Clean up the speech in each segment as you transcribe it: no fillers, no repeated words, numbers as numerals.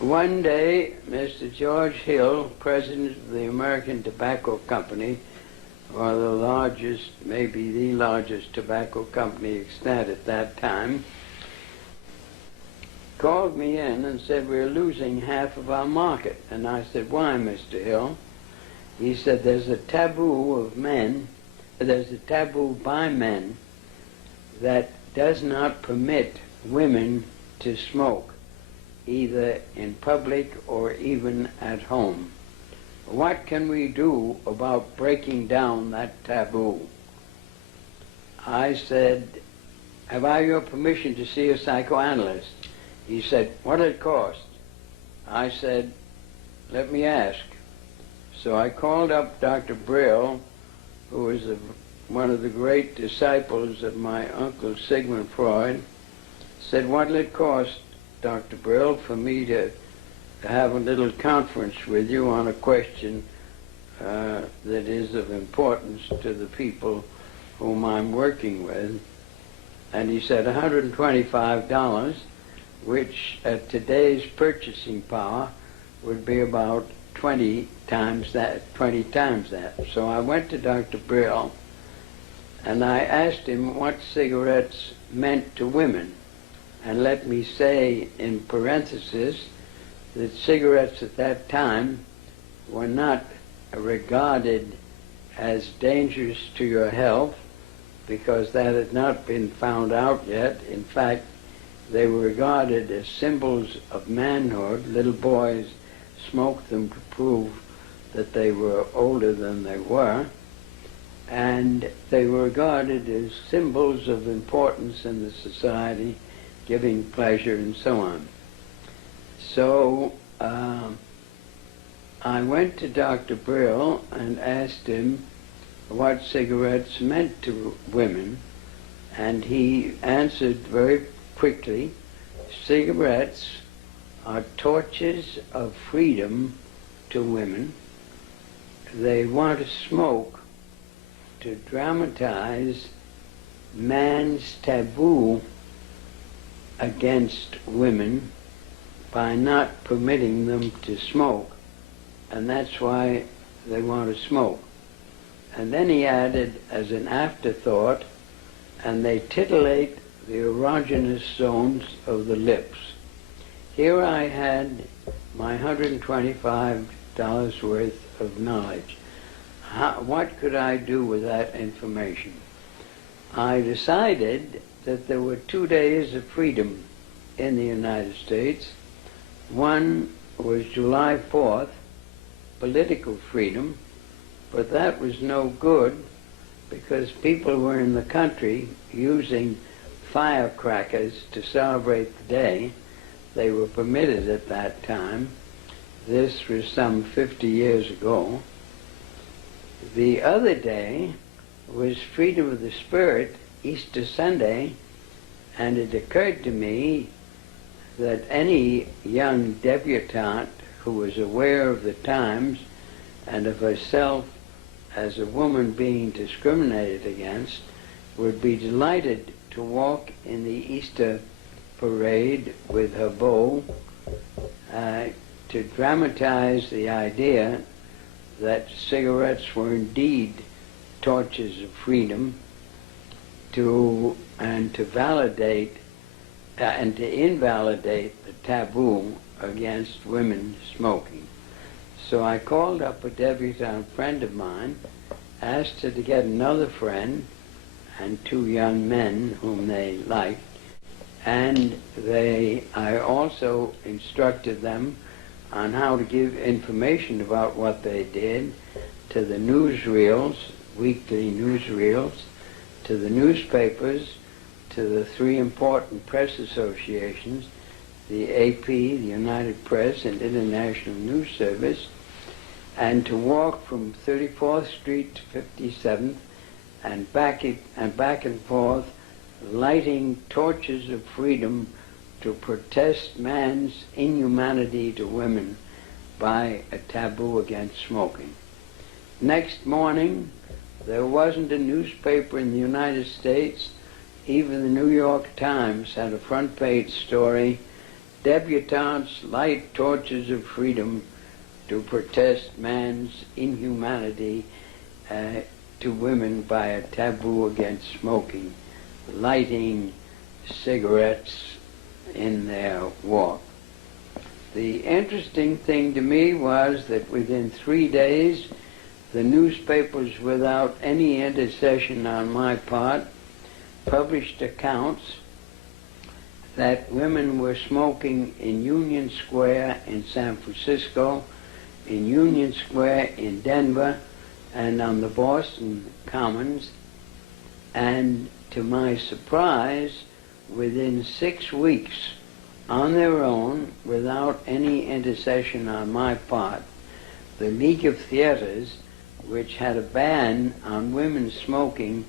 One day, Mr. George Hill, president of the American Tobacco Company, or the largest, maybe the largest tobacco company extant at that time, called me in and said, we're losing half of our market. And I said, why, Mr. Hill? He said, there's a taboo by men that does not permit women to smoke, either in public or even at home. What can we do about breaking down that taboo? I said, have I your permission to see a psychoanalyst? He said, what'll it cost? I said, let me ask. So I called up Dr. Brill, who was one of the great disciples of my uncle Sigmund Freud. Said, what'll it cost, Dr. Brill, for me to have a little conference with you on a question that is of importance to the people whom I'm working with? And he said $125, which at today's purchasing power would be about 20 times that. So I went to Dr. Brill and I asked him what cigarettes meant to women. And let me say in parenthesis that cigarettes at that time were not regarded as dangerous to your health, because that had not been found out yet. In fact, they were regarded as symbols of manhood. Little boys smoked them to prove that they were older than they were. And they were regarded as symbols of importance in the society, giving pleasure and so on. So I went to Dr. Brill and asked him what cigarettes meant to women, and he answered very quickly, cigarettes are torches of freedom to women. They want to smoke to dramatize man's taboo against women by not permitting them to smoke, and that's why they want to smoke. And then he added as an afterthought, and they titillate the erogenous zones of the lips. Here I had my $125 worth of knowledge. What could I do with that information? I decided that there were 2 days of freedom in the United States. One was July 4th, political freedom, but that was no good because people were in the country using firecrackers to celebrate the day. They were permitted at that time. This was some 50 years ago. The other day was Freedom of the Spirit, Easter Sunday, and it occurred to me that any young debutante who was aware of the times and of herself as a woman being discriminated against would be delighted to walk in the Easter parade with her bow to dramatize the idea that cigarettes were indeed torches of freedom, and to validate and to invalidate the taboo against women smoking. So I called up a debutante friend of mine, asked her to get another friend and 2 young men whom they liked, and I also instructed them on how to give information about what they did to the newsreels, weekly newsreels, to the newspapers, to the 3 important press associations, the AP, the United Press, and International News Service, and to walk from 34th Street to 57th and back and forth, lighting torches of freedom to protest man's inhumanity to women by a taboo against smoking. Next morning, there wasn't a newspaper in the United States, even the New York Times had a front page story debutantes light torches of freedom to protest man's inhumanity to women by a taboo against smoking, lighting cigarettes in their walk. The interesting thing to me was that within 3 days, the newspapers, without any intercession on my part, published accounts that women were smoking in Union Square in San Francisco, in Union Square in Denver, and on the Boston Commons. And to my surprise, within 6 weeks, on their own, without any intercession on my part, the League of Theaters, which had a ban on women smoking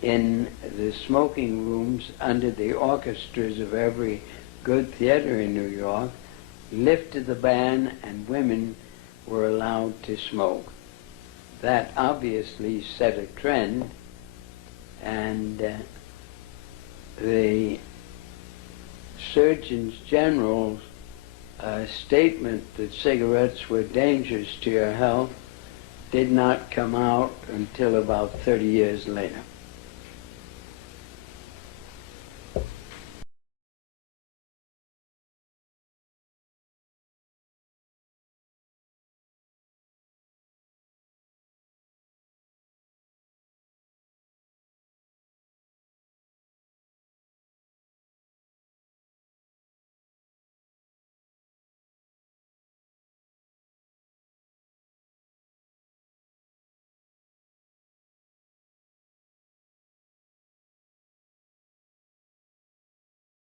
in the smoking rooms under the orchestras of every good theater in New York, lifted the ban and women were allowed to smoke. That obviously set a trend, and the Surgeon General's statement that cigarettes were dangerous to your health did not come out until about 30 years later.